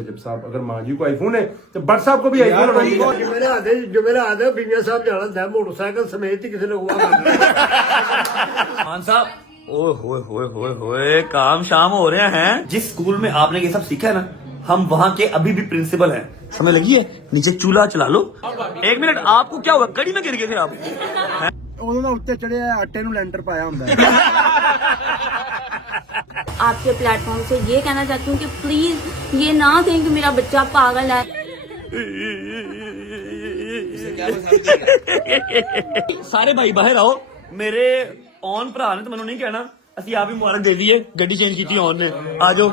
जब साहब अगर माँ जी को आईफोन है तो बट साहब को भी आईफोन होना चाहिए। जो मेरा आदत बीमिया साहब जाना था मोटरसाइकिल समेत ही किसी ने हुआ खान साहब, ओए होए होए होए होए, काम शाम हो रहे हैं। जिस स्कूल में आपने ये सब सीखा है ना, हम वहाँ के अभी भी प्रिंसिपल हैं। समय लगी है, नीचे चूल्हा चला लो। एक मिनट, आपको क्या हुआ? कड़ी में गिर गए थे आप? उन्होंने उत्ते चढ़े आटे नु लेंटर पाया हुंदा है। आपके प्लेटफॉर्म से ये कहना चाहती हूँ कि प्लीज ये ना कहें कि मेरा बच्चा पागल है। सारे भाई बाहर आओ। मेरे ऑन भरा ने तो मैंने नहीं कहना, असि आप ही मुबारक दे दिए, गड्डी चेंज की थी ऑन ने। आ जाओ।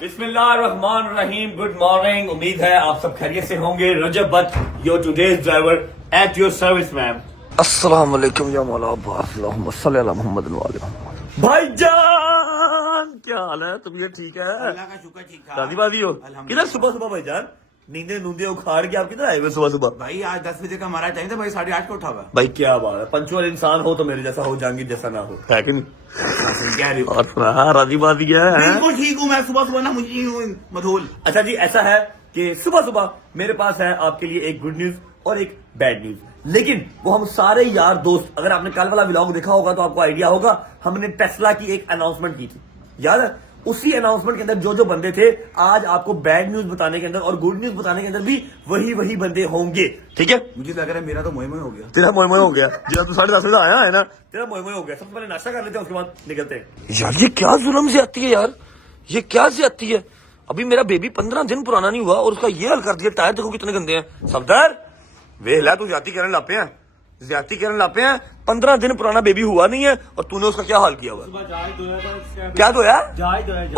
बिस्मिल्लाहिर्रहमानिर्रहीम। Good morning. उम्मीद है आप सब खैरियत से होंगे। Rajab Bhatt, your today's driver at your service ma'am. अस्सलाम वालेकुम या मौला अब्बास, अल्लाहुम्मा सल्ली अला मुहम्मद व आले मुहम्मद। भाईजान क्या हाल है? तबीयत ठीक है? अल्लाह का शुक्र, ठीक ठाक। शादी वादी हो? किधर सुबह सुबह भाईजान? नींदे नूंदे उखाड़ के आप किधर आए हुए सुबह सुबह? भाई आज 10 बजे का हमारा टाइम था, भाई 8:30 को उठा हुआ। भाई क्या बात है, पंचुअल इंसान हो तो मेरे जैसा हो, जहांगीर जैसा ना हो, है कि नहीं? कह रही हूँ और हाँ, राजी बाजी है। बिल्कुल ठीक हूँ मैं। सुबह सुबह ना मुझे मधोल। अच्छा जी, ऐसा है कि सुबह सुबह मेरे पास है आपके लिए एक गुड न्यूज और एक बैड न्यूज। लेकिन वो हम सारे यार दोस्त, अगर आपने कल वाला व्लॉग देखा होगा तो आपको आइडिया होगा, हमने टेस्ला की एक अनाउंसमेंट की थी, याद है? उसी अनाउंसमेंट के अंदर जो जो बंदे थे, आज आपको बैड न्यूज बताने के अंदर और गुड न्यूज बताने के अंदर भी वही बंदे होंगे। ठीक है? मुझे लग रहा है मेरा तो मोह हो गया। तेरा मोह हो गया जब तू 10:30 बजे आया है ना, तेरा मोह हो गया। सबसे पहले नाश्ता कर लेते हैं, उसके बाद निकलते हैं। यार ये क्या जुल्म ज्यादती है यार, ये क्या ज्यादती है। अभी मेरा बेबी 15 दिन पुराना नहीं हुआ और उसका ये हाल कर दिया। टायर देखो कितने गंदे हैं। सफदर वेला, तू ज्यादती करने लापे हैं, ज्यादती करने लापे हैं। 15 दिन पुराना बेबी हुआ नहीं है और तूने उसका क्या हाल किया हुआ? क्या धोया?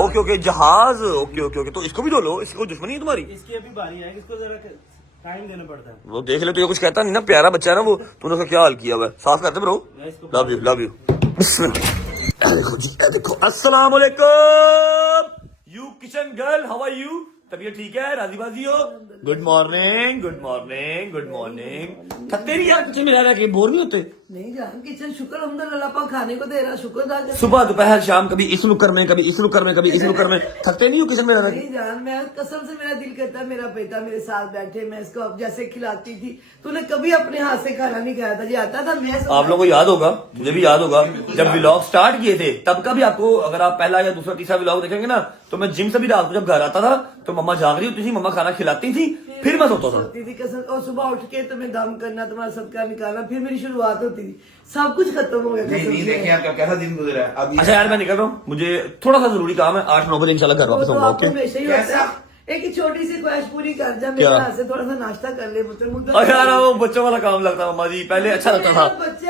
ओके ओके, जहाज। ओके ओके ओके, तो इसको भी धो लो। इसकी कोई दुश्मनी है तुम्हारी? इसकी अभी बारी है, इसको जरा टाइम देना पड़ता है। वो देख ले, तो ये कुछ कहता नहीं ना, प्यारा बच्चा है ना वो। तूने उसका क्या हाल किया हुआ है? साफ करते bro. Love you love you. देखो जी, देखो। अस्सलाम वालेकुम you kitchen girl, how are you? तबीयत ठीक है? राजी बाजी हो? Good morning good morning good morning. थकते नहीं यार किचन में रह के? बोर नहीं होते? नहीं जान, किचन शुक्र अल्हम्दुलिल्लाह पाक खाने को दे रहा, शुक्र अदा कर। सुबह दोपहर शाम, कभी इस नुक्कर में, कभी इस नुक्कर में, कभी इस नुक्कर में। थकते नहीं हो किचन में रह के? नहीं जान, मैं कसम से मेरा दिल करता है मेरा बेटा मेरे साथ बैठे, मैं इसको अब जैसे खिलाती थी। तूने कभी अपने हाथ से खाना नहीं खाया था, ये आता था मैं। आप लोगों को याद होगा, मुझे भी याद होगा, जब व्लॉग स्टार्ट किए थे तब का भी आपको, अगर आप पहला या दूसरा तीसरा व्लॉग देखेंगे ना, तो मैं जिम से भी रात को जब घर आता था तो मम्मा जाग रही होती थी, मम्मा खाना खिलाती थी, फिर मैं सोता था। कसम, और सुबह उठ के तुम्हें दम करना, तुम्हारा सदका निकालना, फिर मेरी शुरुआत होती थी। सब कुछ खत्म हो गया। नहीं देखिए आपका कैसा दिन गुजरा है अभी। अच्छा यार, मैं निकल रहा हूँ, मुझे थोड़ा सा जरूरी काम है। 8-9 बजे इंशाल्लाह घर वापस आऊंगा। ओके, एक छोटी सी ख्वाहिश पूरी कर जा, मेरे हाथ से थोड़ा सा नाश्ता कर ले पुत्र। और यार वो बच्चों वाला काम लगता है मम्मा जी, पहले अच्छा लगता था,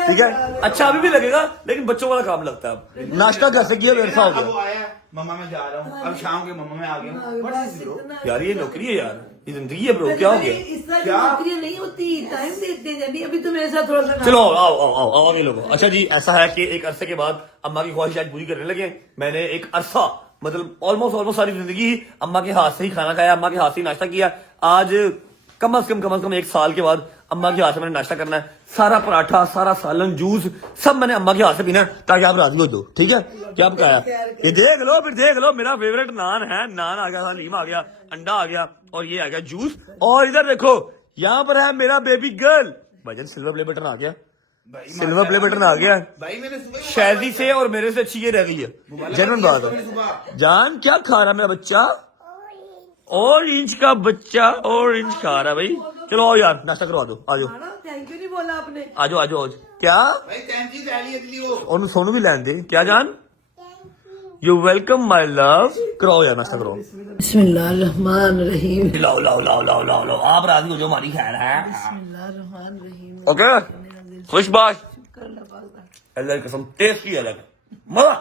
ठीक है? अच्छा अभी भी लगेगा, लेकिन बच्चों वाला काम लगता है। नाश्ता कैसे किया? वैसा हो अब वो गया आया, मम्मा मैं जा रहा हूँ, अब शाम के मम्मा मैं आ गया हूँ। यार। ये नौकरी है यार, ये जिंदगी है ब्रो। क्या हो गया? इस तरह की नौकरियां नहीं होती, टाइम देते जानी। अभी तो मेरे साथ थोड़ा सा चलो आओ आओ आओ आओ आगे लोगो। अच्छा जी, ऐसा है कि एक अरसे के बाद अम्मा की ख्वाहिश आज पूरी करने लगे। मैंने एक अरसा, मतलब ऑलमोस्ट सारी जिंदगी अम्मा के हाथ से ही खाना खाया, अम्मा के हाथ से ही नाश्ता किया। आज कम से कम 1 साल के बाद अम्मा के हाथ से मैंने नाश्ता करना है। सारा पराठा, सारा सालन, जूस सब मैंने अम्मा के हाथ से पीना है, ताकि आप राजी हो दो। ठीक है? क्या पकाया? ये देख लो, फिर देख लो, मेरा फेवरेट नान है। नान आ गया, हलीम आ गया, अंडा आ गया, और ये आ गया जूस। और इधर देखो, यहाँ पर है मेरा बेबी गर्ल। भाईजान सिल्वर प्ले बटन आ गया, सिल्वर प्ले बटन आ गया भाई। मैंने सुबह शादी से और मेरे से अच्छी ये रह गई है। जेन्युइन बात है। जान क्या खा रहा मेरा बच्चा? ऑरेंज का बच्चा ऑरेंज खा रहा है भाई। चलो आओ यार, नाश्ता करवा दो। आ जाओ। थैंक यू नहीं बोला आपने। आ जाओ आ जाओ। क्या भाई थैंक यू डैडी इतनी वो और सोनू भी लैन दे। क्या जान? You welcome my love. कराओ यार, नाश्ता करो। बिस्मिल्लाहिर्रहमानिर्रहीम। लाओ लाओ लाओ लाओ लाओ लाओ। आप राजी हो जो हमारी खैर है। बिस्मिल्लाहिर्रहमानिर्रहीम। ओके, खुश बाश। अल्लाह की कसम, टेस्टी है, अलग मजा।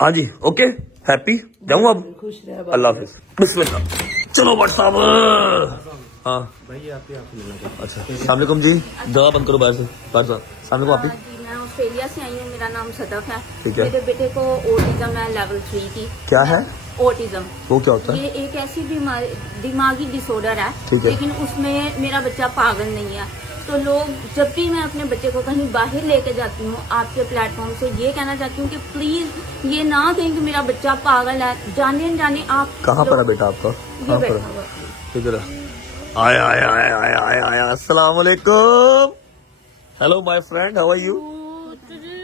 हाँ जी, ओके, हैप्पी। जाऊँ अब? खुश रहे। अल्लाह हाफिज। बिस्मिल्लाह। चलो बट साहब। हाँ भाई आप ही मिलना। अच्छा, अस्सलाम वालेकुम जी। दवा बंद करो बाहर से। बाहर साहब, अस्सलाम वालेकुम। आप ही जी मैं उसको से आई हूँ। मेरा नाम सदफ है। ठीक है। मेरे बेटे को ऑटिज्म है लेवल 3 की। क्या है ऑटिज्म? वो क्या होता है? ये एक ऐसी दिमागी डिसऑर्डर है, ठीक है। लेकिन उसमें मेरा बच्चा पागल नहीं है। तो लोग, जब भी मैं अपने बच्चे को कहीं बाहर लेके जाती हूँ, आपके प्लेटफॉर्म से ये कहना चाहती हूँ कि प्लीज ये ना कहें कि मेरा बच्चा पागल है। जाने जाने आप कहाँ पर है बेटा आपका? ये कहाँ पर बैठा है? हुआ है। इधर आया आया आया आया आया आया। अस्सलाम वालेकुम। Hello my friend, how are you?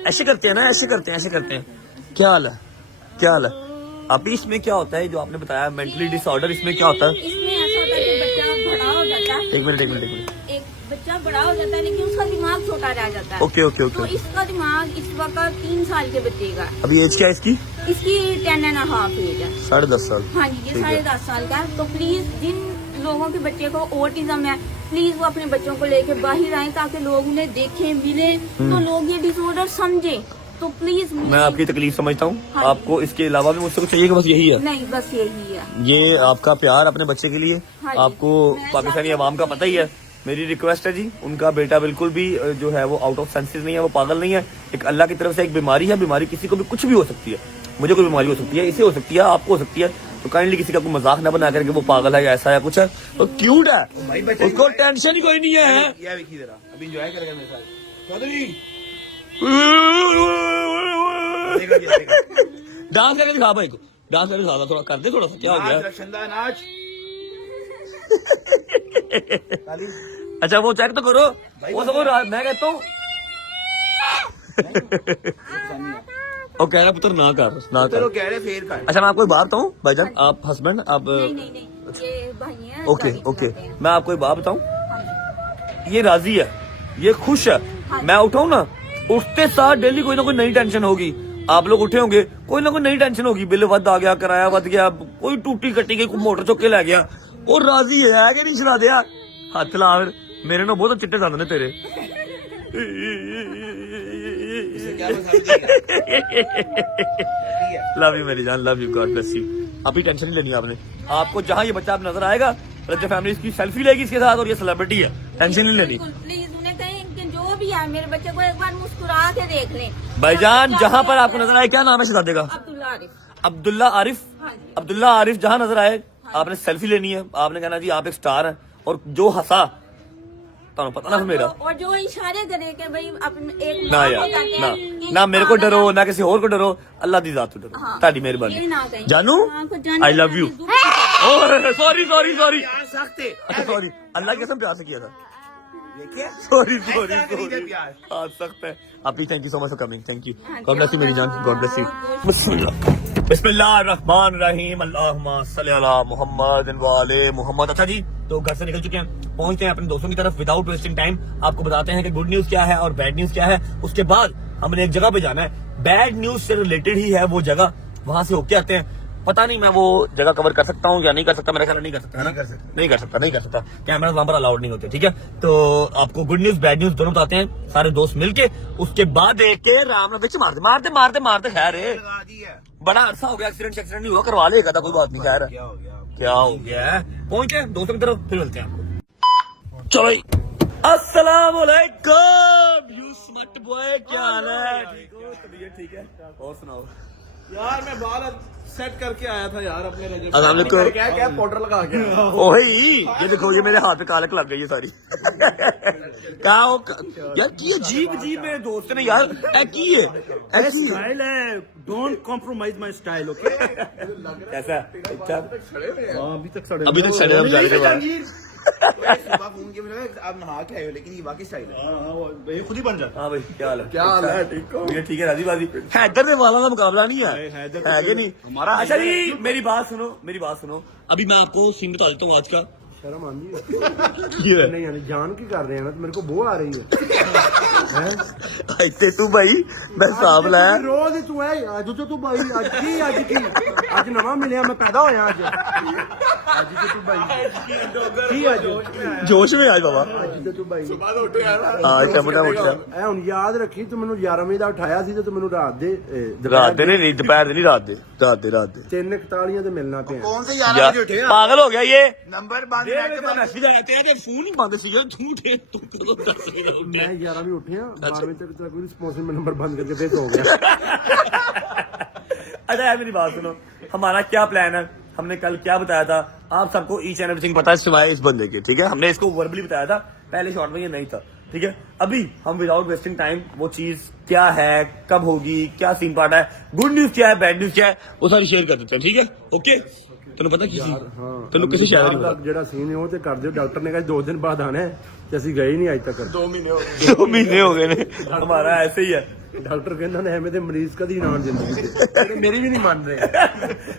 ऐसे करते हैं ना, ऐसे करते हैं, ऐसे करते हैं। क्या हाल है, क्या हाल है? अभी इसमें क्या होता है जो आपने बताया मेंटली डिसऑर्डर, इसमें क्या होता है? इसमें ऐसा होता है कि बच्चा बड़ा हो जाता है। एक मिनट एक मिनट एक मिनट। एक बच्चा बड़ा हो जाता है लेकिन उसका दिमाग छोटा रह जाता है। ओके ओके तो ओके। इसका दिमाग इस वक्त 3 साल के बच्चे का है। अभी एज क्या है इसकी? इसकी 10.5 एज है। 10.5 साल। हाँ जी, ये ठीक है। 10.5 साल का है। तो प्लीज जिन लोगों के बच्चे को ऑटिज्म है, प्लीज वो अपने बच्चों को लेके बाहर आए ताकि लोग उन्हें देखें, मिले, तो लोग ये डिसऑर्डर समझे। तो प्लीज मैं आपकी तकलीफ समझता हूँ। हाँ। आपको इसके अलावा भी मुझसे कुछ चाहिए कि बस यही है? नहीं, बस यही है। ये आपका प्यार अपने बच्चे के लिए हाँ जी। आपको पाकिस्तानी अवाम का पता ही है। मेरी रिक्वेस्ट है जी, उनका बेटा बिल्कुल भी जो है वो आउट ऑफ सेंसेस नहीं है, वो पागल नहीं है। एक अल्लाह की तरफ से एक बीमारी है। बीमारी किसी को भी कुछ भी हो सकती है। मुझे कोई बीमारी हो सकती है, इसे हो सकती है, आपको हो सकती है। तो काइंडली किसी का कोई मजाक ना बना करके वो पागल है या ऐसा है कुछ है तो क्यूट है, उसको टेंशन ही कोई नहीं है। ये देखिए जरा, अभी एंजॉय करेगा मेरे साथ। चौधरी डांस करके दिखा भाई को, डांस करके दिखा, थोड़ा कर दे, थोड़ा सा क्या हो गया? नाच रक्षंदा नाच। अच्छा वो चेक तो करो, वो सब मैं कहता हूँ और कह रहा पुत्र ना कर, ना चलो कर। कह रहे फेर कर। अच्छा मैं आपको एक बात बताऊँ भाईजान, आप हस्बैंड, आप नहीं, ये भाई हैं। ओके गाड़ी ओके, चलाते हैं। मैं आपको एक बात बताऊँ, हाँ जी। ये राजी है, ये खुश है। मैं उठाऊँ ना, उठते साथ डेली कोई ना कोई नई टेंशन होगी। आप लोग उठे होंगे, कोई ना कोई नई टेंशन होगी। बिल वध आ गया, किराया वध गया, कोई टूटी कट्टी गई, कोई मोटर चुक के लै गया। और राजी है कि नहीं? सुना दिया हाथ ला फिर। मेरे ना बहुत चिट्टे दंद ने तेरे। क्या लव यू मेरी जान, love you, God bless you. अभी टेंशन नहीं लेनी आपने। आपको जहाँ ये बच्चा अब नजर आएगा, रजा फैमिली इसकी सेल्फी लेगी इसके साथ, और ये सेलिब्रिटी है, टेंशन नहीं लेनी। प्लीज उन्हें कहें कि जो भी है मेरे बच्चे को एक बार मुस्कुरा के देख लें। भाईजान जहाँ पर आपको नजर आए, क्या नाम है शहजादे का? अब्दुल्ला आरिफ। अब्दुल्ला आरिफ। हाँ जी। अब्दुल्ला आरिफ जहाँ नजर आए, आपने सेल्फी लेनी है। आपने कहना जी आप एक स्टार हैं, और जो हंसा तो पता ना मेरा और जो इशारे करे कि भाई अपने एक ना माँ यार, को कहते ना हैं कि ना मेरे को पागल डरो, है। ना किसी और को डरो, अल्लाह दी जात को डरो। हाँ। ताड़ी ये मेहरबानी। ना कहें। जानू, हाँ, को जानू आई लव यू। जानू। सॉरी सॉरी सॉरी, प्यार सख्ते। अच्छा सॉरी, अल्लाह की कसम प्यार से किया था। देखिए सॉरी सॉरी ऐसा नहीं है सॉरी, प्यार। हाँ सख्त है। आपकी thank you so much for coming, thank you. हाँ जी, गॉड ब्लेस यू मेरी जान, गॉड ब्लेस यू। हाँ। बिस्मिल्लाह बिस्मिल्लाहिर्रहमानिर्रहीम, अल्लाहुम्मा सल्ली अला मुहम्मद व आले मुहम्मद। अच्छा जी, तो घर से निकल चुके हैं, पहुंचते हैं अपने दोस्तों की तरफ विदाउट वेस्टिंग टाइम। आपको बताते हैं कि गुड न्यूज क्या है और बैड न्यूज क्या है। उसके बाद हमने एक जगह पे जाना है, बैड न्यूज से रिलेटेड ही है वो जगह, वहां से होके आते हैं। पता नहीं मैं वो जगह कवर कर सकता हूँ या नहीं कर सकता, मेरा ख्याल नहीं कर सकता है ना? नहीं कर सकता, कैमरा वहां पर अलाउड नहीं होते, ठीक है। तो आपको गुड न्यूज बैड न्यूज दोनों बताते हैं सारे दोस्त मिलके। उसके बाद देख के राम ने बिच मारते मारते मारते मारते, खैर है, लगा दी है। बड़ा अरसा हो गया, एक्सीडेंट नहीं हुआ, करवा लेगा था, कोई बात नहीं, खैर क्या हो गया? क्या हो गया है। पहुंचे दोस्तों की तरफ, फिर मिलते हैं आपको। चलो जी, अस्सलाम वालेकुम यू स्मार्ट बॉय, क्या हाल है? ठीक हो? तबीयत ठीक है? और सुनाओ यार मैं बाल सेट करके आया था यार अपने रजब। अस्सलाम वालेकुम। क्या क्या पाउडर लगा के आया। ओही ये देखो, ये मेरे हाथ पे कालक लग गई है सारी। क्या हो यार, की अजीब अजीब मेरे दोस्त ने यार, ऐ की है, ऐ की है। स्टाइल है, don't compromise my style, okay? कैसा अच्छा? अभी तक सड़े अभी तक सड़े हम जा रहे थे बाहर। सुबह फोन किया मैंने कहा, आप नहा के आए हो, लेकिन ये वाकई स्टाइल है। ये खुद ही बन जाता। हाँ भाई क्या हाल है? क्या हाल है? ठीक हो? ये ठीक है, राजी बाजी। हैदर ने वाला का मुकाबला नहीं है, हैदर है कि नहीं? हमारा अच्छा जी, मेरी बात सुनो, मेरी बात सुनो। अभी मैं आपको सीन बता देता हूँ आज का। शर्म आंदी है नहीं यानी जान की कर रहे हैं ना, तो मेरे को बो आ रही है ऐसे तू भाई मैं हिसाब लाया। रोज तू है, अज तो तू भाई, अज की आज नवा मिले, मैं पैदा होया अज। ਅੱਜ ਤੇ ਤੂੰ ਭਾਈ ਕੀ ਅੱਜ जोश में आज बाबा ਅੱਜ ਤੇ ਤੂੰ ਭਾਈ हाँ चमड़ा उठा ਐ ਹੁਣ ਯਾਦ ਰੱਖੀ ਤੂੰ ਮੈਨੂੰ 11 ਵਜੇ ਦਾ ਉਠਾਇਆ ਸੀ ਤੇ ਤੂੰ ਮੈਨੂੰ ਰਾਤ ਦੇ रात दे नहीं दोपहर दे नहीं रात दे 3:41 ਤੇ ਮਿਲਣਾ ਪਿਆ कौन से 11 यार बजे उठे पागल हो गया ये नंबर बंद रख के मैसेज आया तेरे फोन ही बंद सी तू उठे तू कदों कर सकदा मैं 11 वजे उठिया 12 वजे तक कोई रिस्पॉन्स नहीं, नंबर बंद करके फिर सो गया। अच्छा यार मेरी बात सुनो, हमारा क्या प्लान है, हमने कल क्या बताया था आप सबको ईच एंड एवरीथिंग पता है सिवाय इस बंदे के, ठीक है। हमने इसको वर्बली बताया था, पहले शॉट में ये नहीं था, ठीक है। अभी हम विदाउट वेस्टिंग टाइम वो चीज क्या है, कब होगी, क्या सीन पार्ट है, गुड न्यूज क्या है, बैड न्यूज क्या है, वो सारी शेयर कर देते हैं, ठीक है। ओके तेन पता किसी तेन किसी शहर ਦਾ ਜਿਹੜਾ ਸੀਨ ਹੈ ਉਹ ਤੇ ਕਰ ਦਿਓ। ਡਾਕਟਰ ਨੇ ਕਿਹਾ 2 दिन बाद आना है ਤੇ ਅਸੀਂ ਗਏ ਨਹੀਂ ਅੱਜ ਤੱਕ। 2 महीने हो गए ने हमारा ऐसे ही है। ਡਾਕਟਰ ਕਹਿੰਦਾ ਨੇ ਐਵੇਂ ਦੇ ਮਰੀਜ਼ ਕਦੀ ਨਾ ਆਉਣ ਜ਼ਿੰਦਗੀ ਤੇ ਮੇਰੀ भी नहीं मान रहे।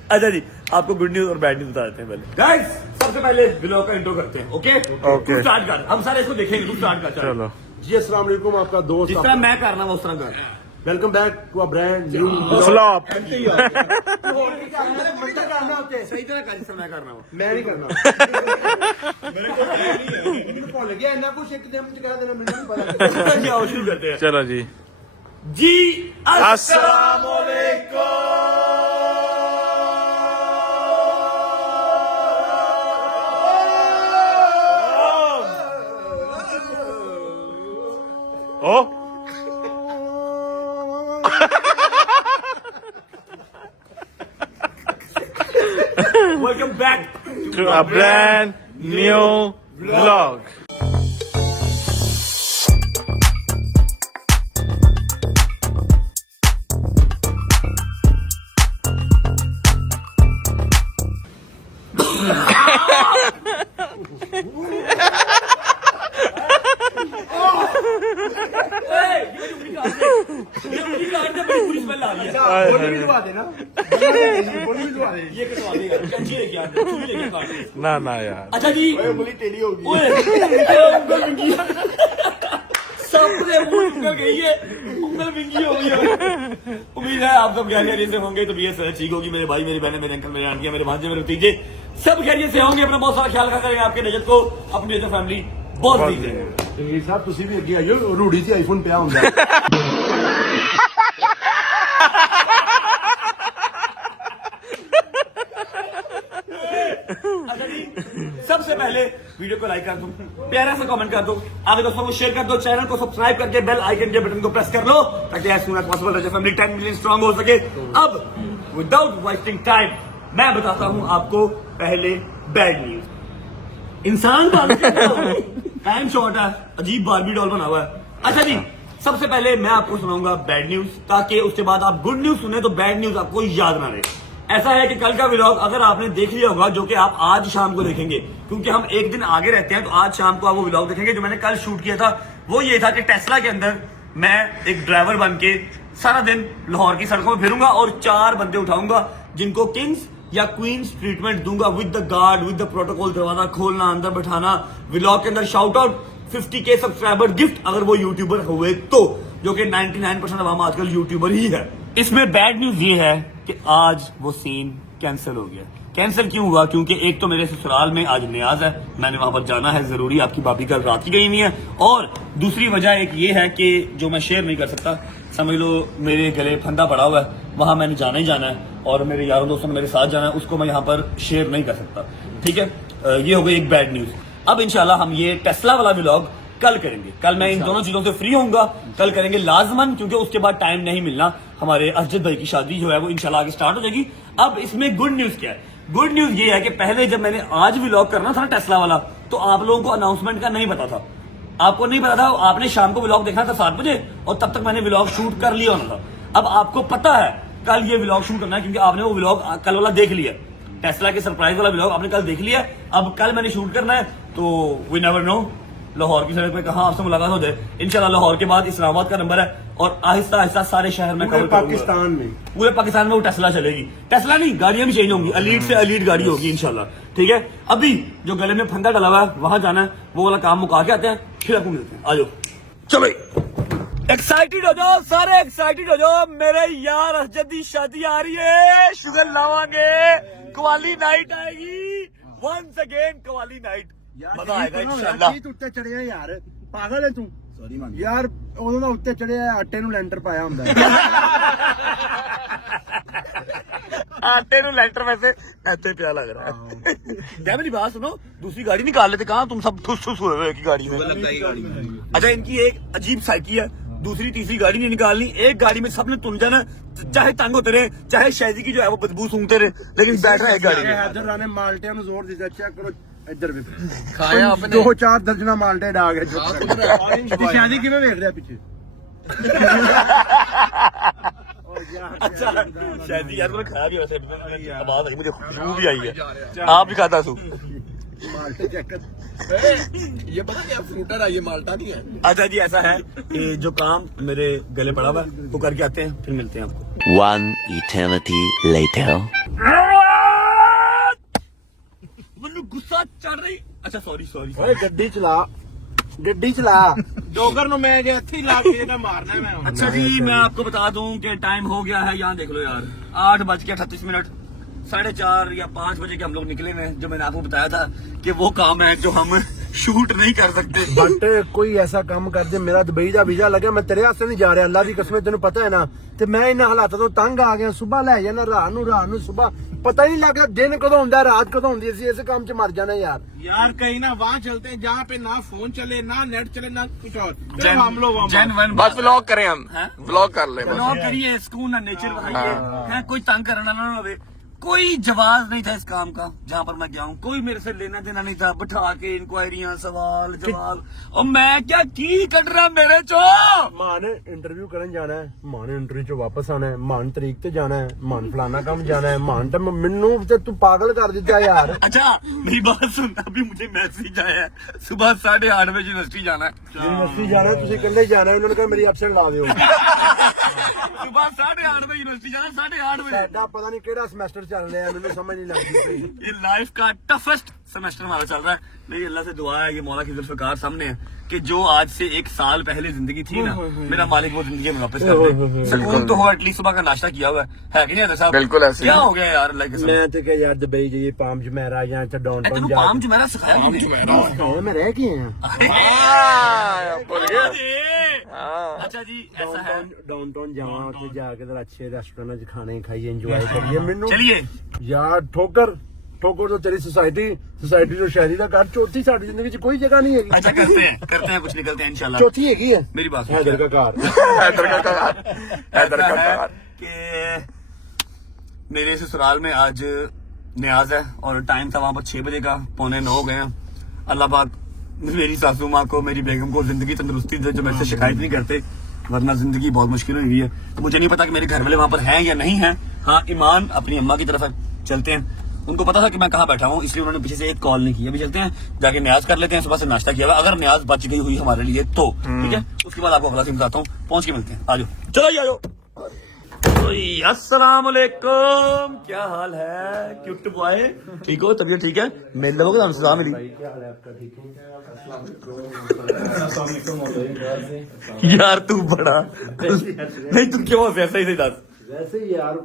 अच्छा जी आपको गुड न्यूज और बैड न्यूज बता देते हैं पहले। गाइस सबसे पहले व्लॉग का इंट्रो करते हैं, ओके ओके। स्टार्ट कर, हम सारे इसको देखेंगे, तू स्टार्ट कर चलो। जी अस्सलाम वालेकुम, आपका दोस्त जिस तरह मैं करना उस तरह कर। Welcome back to a brand new flop सही तरह कर जिस तरह मैं करना हूँ। मैं नहीं करना ਮੈਨੂੰ ਭੁੱਲ ਗਿਆ ਇੰਨਾ ਕੁਝ ਇੱਕ ਦਿਨ ਚ ਕਹਿ ਦੇਣਾ ਮੈਨੂੰ ਨਹੀਂ ਪਤਾ। आओ शुरू करते हैं चलो जी जी। अस्सलाम ओ welcome back to a brand new vlog. पूरी स्मेल आ रही है। बोल भी दवा देना, बोल भी दवा दे। ये कटवा देगा, कंची लेके आ, चूड़ी लेके काट दे। ना ना यार अच्छा जी बोली टेढ़ी होगी। ओए उंगल विंगी सबने उंगल गई है, उंगल विंगी हो गई है। उम्मीद है आप सब खैरियत से होंगे, तो तबीयत ठीक होगी। मेरे भाई, मेरी बहनें, मेरे अंकल, मेरे आंटियां, मेरे भांजे, मेरे भतीजे सब खैरियत से होंगे। अपना बहुत सारा ख्याल रखा करें, आपके नजर को अपनी नजर फैमिली बहुत दीजिए। ਜੀ ਸਾਹਿਬ ਤੁਸੀਂ ਵੀ ਅੱਗੇ ਆਇਓ, ਰੂੜੀ ਤੇ ਆਈਫੋਨ ਪਿਆ ਹੁੰਦਾ। अच्छा जी सबसे पहले वीडियो को लाइक कर दो, प्यारा सा कमेंट कर दो, आगे दोस्तों को शेयर कर दो, चैनल को सब्सक्राइब करके बेल आइकन के बटन को प्रेस कर लो ताकि एज सून एज पॉसिबल रजत फैमिली 10 मिलियन स्ट्रांग हो सके। अब विदाउट वेस्टिंग टाइम मैं बताता हूं आपको पहले बैड न्यूज। इंसान टाइम शॉर्ट है, अजीब बारबी डॉल बना हुआ है। अच्छा जी सबसे पहले मैं आपको सुनाऊंगा बैड न्यूज, ताकि उसके बाद आप गुड न्यूज सुने तो बैड न्यूज आपको याद ना रहे। ऐसा है कि कल का व्लॉग अगर आपने देख लिया होगा, जो कि आप आज शाम को देखेंगे, क्योंकि हम एक दिन आगे रहते हैं, तो आज शाम को आप वो व्लॉग देखेंगे। जो मैंने कल शूट किया था वो ये था कि टेस्ला के अंदर मैं एक ड्राइवर बन के सारा दिन लाहौर की सड़कों में फिरूंगा और 4 बंदे उठाऊंगा जिनको किंग्स या क्वींस ट्रीटमेंट दूंगा, with the guard, with the protocol, दरवाजा खोलना, अंदर बैठाना, व्लॉग के अंदर shout out, 50K subscriber gift अगर वो यूट्यूबर हुए तो, जो कि 99% अवाम आजकल यूट्यूबर ही है। इसमें बैड न्यूज ये है कि आज वो सीन कैंसिल हो गया। कैंसिल क्यों हुआ? क्योंकि एक तो मेरे ससुराल में आज न्याज है, मैंने वहां पर जाना है जरूरी, आपकी भाभी कल रात की गई हुई है, और दूसरी वजह एक ये है कि जो मैं शेयर नहीं कर सकता, समझ लो मेरे गले फंदा पड़ा हुआ है, वहां मैंने जाना ही जाना है और मेरे यारों दोस्तों ने मेरे साथ जाना है, उसको मैं यहाँ पर शेयर नहीं कर सकता, ठीक है। ये हो गई एक बैड न्यूज। अब इंशाल्लाह हम ये टेस्ला वाला व्लॉग कल करेंगे, कल मैं इन दोनों चीजों से फ्री होऊंगा, कल करेंगे लाजमन, क्योंकि उसके बाद टाइम नहीं मिलना। हमारे अरजद भाई की शादी जो है वो इंशाल्लाह आगे स्टार्ट हो जाएगी। अब इसमें गुड न्यूज क्या है? गुड न्यूज ये है कि पहले जब मैंने आज व्लॉग करना था ना टेस्ला वाला, तो आप लोगों को अनाउंसमेंट का नहीं पता था, आपको नहीं पता था, आपने शाम को व्लॉग देखना था 7 बजे और तब तक मैंने व्लॉग शूट कर लिया होना था। अब आपको पता है कल ये व्लॉग शूट करना है, क्योंकि आपने वो व्लॉग कल वाला देख लिया, टेस्ला के सरप्राइज वाला व्लॉग आपने कल देख लिया। अब कल मैंने शूट करना है, तो वी नेवर नो लाहौर की सड़क पे कहाँ आपसे मुलाकात हो जाए। इंशाल्लाह लाहौर के बाद इस्लामाबाद का नंबर है और आहिस्ता आहिस्ता सारे शहर में पूरे कवर करूंगा। पाकिस्तान में, पूरे पाकिस्तान में वो टेस्ला चलेगी। टेस्ला नहीं, गाड़ियां भी चेंज होंगी, एलीट से एलीट गाड़ी होगी इंशाल्लाह, ठीक है। अभी जो गले में फंदा डला हुआ है वहां जाना है, वो वाला काम मुका के आते हैं, फिर आपको मिलते हैं। आ जाओ, चलो एक्साइटेड हो जाओ, सारे एक्साइटेड हो जाओ। मेरे यार अरजद की शादी आ रही है, शुगर लावांगे, कवाली नाइट आएगी, once again कवाली नाइट ਯਾਰ मजा आएगा ਕੀ इंशाल्लाह। ਤੂੰ ਉੱਤੇ ਚੜਿਆ ਯਾਰ ਪਾਗਲ ਹੈ ਤੂੰ सॉरी मान ਯਾਰ ਉਦੋਂ ਦਾ ਉੱਤੇ ਚੜਿਆ ਆਟੇ ਨੂੰ ਲੈਂਟਰ ਪਾਇਆ ਹੁੰਦਾ आटे नु लेंटर वैसे ऐसे प्या लग रहा है क्या मेरी बात सुनो दूसरी गाड़ी निकाल लेते कहाँ तुम सब ठुस ठुस हुए एक ही गाड़ी में लगता है गाड़ी में अच्छा इनकी एक अजीब साइकी है दूसरी तीसरी गाड़ी नहीं निकालनी एक गाड़ी में सबने तुम जाना चाहे तंग होते रहे चाहे शैदी की जो है वो बदबू सूंघते रहे लेकिन बैठ रहा है एक गाड़ी में ਹੈਦਰ ਨੇ ਮਾਲਟਿਆਂ ਨੂੰ ਜ਼ੋਰ ਦਿੱਤਾ ਚੈੱਕ ਕਰੋ ਇੱਧਰ ਵੀ ਖਾਇਆ ਆਪਣੇ 2-4 ਦਰਜਨਾ ਮਾਲਟੇ ਡਾ ਗਏ ਤੇ ਸ਼ਾਦੀ ਕਿਵੇਂ ਵੇਖ ਰਿਹਾ ਪਿੱਛੇ अच्छा शैदी यार मैंने खाया भी वैसे आवाज आई मुझे खुशबू भी आई है आप भी खाता सू ਮਾਲਟੇ ਚੈੱਕ ये पता क्या फ्रूटर है ये माल्टा नहीं है अच्छा जी ऐसा है कि जो काम मेरे गले पड़ा हुआ है वो करके आते हैं फिर मिलते हैं आपको One eternity later. ਮੈਨੂੰ ਗੁੱਸਾ ਚੜ ਰਹੀ अच्छा सॉरी सॉरी ਓਏ ਗੱਡੀ ਚਲਾ ਡੋਗਰ ਨੂੰ ਮੈਂ ਜੇ ਇੱਥੇ ਹੀ ਲਾ ਕੇ ਇਹਦਾ ਮਾਰਨਾ ਮੈਂ ਹੁਣ। अच्छा जी मैं आपको बता दूं कि टाइम हो गया है यहाँ देख लो यार 8:38 4:30 या 5 बजे के हम लोग निकले हैं जो मैंने आपको बताया था कि वो काम है जो हम शूट नहीं कर सकते ਬਟ ਕੋਈ ਐਸਾ ਕੰਮ ਕਰ ਦੇ ਮੇਰਾ ਦੁਬਈ ਦਾ ਵੀਜ਼ਾ ਲੱਗਿਆ ਮੈਂ ਤੇਰੇ ਵਾਸਤੇ ਨਹੀਂ ਜਾ ਰਿਹਾ ਅੱਲਾ ਦੀ ਕਸਮ ਤੈਨੂੰ ਪਤਾ ਹੈ ਨਾ ਤੇ ਮੈਂ ਇਹਨਾਂ ਹਾਲਾਤਾਂ ਤੋਂ ਤੰਗ ਆ ਗਿਆ ਸਵੇਰ ਲੈ ਜਾਣਾ ਰਾਤ ਨੂੰ ਸਵੇਰ ਪਤਾ ਹੀ ਨਹੀਂ ਲੱਗਦਾ ਦਿਨ ਕਦੋਂ ਹੁੰਦਾ ਰਾਤ ਕਦੋਂ ਹੁੰਦੀ ਸੀ ਇਸ ਕੰਮ 'ਚ ਮਰ ਜਾਣਾ ਯਾਰ यार कहीं ना वहाँ चलते हैं जहाँ पे ना फोन चले ना नेट चले ना कुछ और जैन- हम लोग वहाँ जैन बस व्लॉग करें हम हैं? व्लॉग कर ले ब्लॉग करिए सुकून ना नेचर बताइए है कोई तंग करना ना होवे कोई जवाब नहीं था इस काम का जहाँ पर मैं गया हूँ कोई मेरे से लेना देना नहीं था बिठा के इंक्वायरियां सवाल जवाब और मैं क्या की कट रहा मेरे चो ਮਾਂ ਨੇ ਇੰਟਰਵਿਊ ਕਰਨ ਜਾਣਾ ਹੈ ਮਾਂ ਨੇ ਇੰਟਰਵਿਊ 'ਚੋਂ ਵਾਪਸ ਆਣਾ ਹੈ ਮਾਂ ਨੇ ਤਰੀਕ ਤੇ ਜਾਣਾ ਹੈ ਮਾਂ ਨੇ ਫਲਾਣਾ ਕੰਮ ਜਾਣਾ ਹੈ ਮਾਂ ਨੇ ਮੈਨੂੰ ਤੇ ਤੂੰ ਪਾਗਲ ਕਰ ਦਿੱਤਾ ਯਾਰ अच्छा मेरी बात सुन अभी मुझे मैसेज आया है सुबह 8:30 बजे यूनिवर्सिटी जाना है ਯੂਨੀਵਰਸਿਟੀ ਜਾਣਾ ਹੈ, ਤੁਸੀਂ ਇਕੱਲੇ ਜਾਣਾ ਹੈ, ਉਹਨਾਂ ਨੇ ਕਿਹਾ ਮੇਰੀ ਐਬਸੈਂਟ ਲਾ ਦਿਓ सुबह 8:30 बजे यूनिवर्सिटी जाना 8:30 बजे ਸਾਡਾ ਪਤਾ ਨਹੀਂ ਕਿਹੜਾ ਸਮੈਸਟਰ ਚੱਲ ਰਿਹਾ ਮੈਨੂੰ ਸਮਝ ਨਹੀਂ ਲੱਗਦੀ ਪਈ ये लाइफ का टफेस्ट सेमेस्टर हमारा चल रहा है मेरी अल्लाह से दुआ है ये मौला की जुल्फ़िकार सामने है कि जो आज से 1 साल पहले जिंदगी थी ना मेरा मालिक वो जिंदगी में वापस कर दे सुकून तो हो एटलीस्ट सुबह का नाश्ता किया हुआ है कि नहीं साहब बिल्कुल ऐसे ही। क्या हो गया यार अल्लाह के ਮੈਂ ਤੇ ਕਿਹਾ ਯਾਰ ਦੁਬਈ ਜਾਈਏ ਪਾਮ ਜਮੈਰਾ ਜਾਂ ਇੱਥੇ ਡਾਊਨਟਾਊਨ तेरे को ਜਾ काम जो मैंने सिखाया तूने ਮੈਂ ਰਹਿ ਕੇ ਆਇਆ बोल गया अच्छा जी ऐसा है ਡਾਊਨਟਾਊਨ ਜਾਵਾਂ ਉੱਥੇ ਜਾ ਕੇ ਤੇ ਅੱਛੇ ਰੈਸਟੋਰੈਂਟਾਂ 'ਚ ਖਾਣੇ ਖਾਈਏ ਇੰਜੋਏ ਕਰੀਏ ਮੈਨੂੰ चलिए ਯਾਰ ਠੋਕਰ ਤੋਂ ਤੇਰੀ सोसाइटी ਤੋਂ ਸ਼ਹਿਰੀ ਦਾ ਘਰ ਚੌਥੀ ਸਾਡੀ ਜ਼ਿੰਦਗੀ 'ਚ ਕੋਈ ਜਗ੍ਹਾ ਨਹੀਂ ਹੈਗੀ अच्छा करते हैं कुछ निकलते हैं इंशाल्लाह ਚੌਥੀ ਹੈਗੀ ਹੈ मेरी बात सुन ਹੈਦਰ का ਘਰ हैदर का कार हैदर का कार कि मेरे ससुराल में आज न्याज है और टाइम था वहां पर 6 बजे का 8:45 हो गए हैं अल्लाह पाक मेरी सासू माँ को मेरी बेगम को जिंदगी तंदुरुस्ती दे जो मेरे से शिकायत नहीं करते वरना जिंदगी बहुत मुश्किल हुई है मुझे नहीं पता कि मेरे घर वाले वहां पर हैं या नहीं हैं हाँ ईमान अपनी अम्मा की तरफ है चलते हैं उनको पता था कि मैं कहाँ बैठा हूँ इसलिए उन्होंने पीछे से एक कॉल नहीं की अभी चलते हैं जाके न्याज कर लेते हैं सुबह से नाश्ता किया हुआ अगर न्याज बच गई हुई हमारे लिए तो ठीक है उसके बाद आपको अगला सीन बताता हूँ पहुंच के मिलते हैं आ जाओ चलो आ जाओ अस्सलाम वालेकुम क्या हाल है क्यूट बॉय ठीक हो तबीयत ठीक है मेरे लोगों को सलाम मिली यार तू बड़ा नहीं तू क्यों ऐसा ही दस वैसे ही यार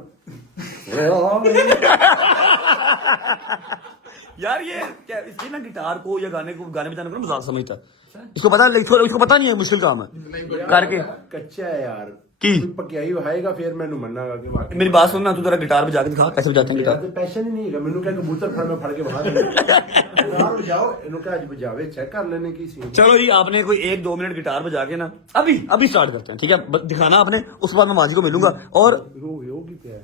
यार ये क्या इसकी ना गिटार को या गाने बजाने को ना मजाक समझता है इसको पता इसको पता नहीं है मुश्किल काम है करके ਕੱਚਾ ਹੈ ਯਾਰ की ਪਕਿਆਈ ਹੋਏਗਾ ਫਿਰ ਮੈਨੂੰ ਮੰਨਾਗਾ ਕਿ ਵਾਕਈ मेरी बात सुनना तू जरा गिटार बजा के दिखा कैसे बजाते हैं ਯਾਰ गिटार ਤੇ ਪੈਸ਼ਨ ਹੀ ਨਹੀਂ ਹੈਗਾ ਮੈਨੂੰ ਕਹਿ ਕਬੂਤਰ ਫੜ ਮੈਂ ਫੜ ਕੇ ਵਹਾ ਦਿੰਦਾ ਯਾਰ ਜਾਓ ਇਹਨੂੰ ਕਹਿ ਅੱਜ ਬਜਾਵੇ ਚੈੱਕ ਕਰ ਲੈਣੇ ਕੀ ਸੀ चलो जी आपने कोई 1-2 मिनट गिटार बजा के ना अभी स्टार्ट करते हैं ठीक है दिखाना आपने उसके बाद मैं माजी को मिलूंगा और ਹੋ ਕੀ ਪਿਆ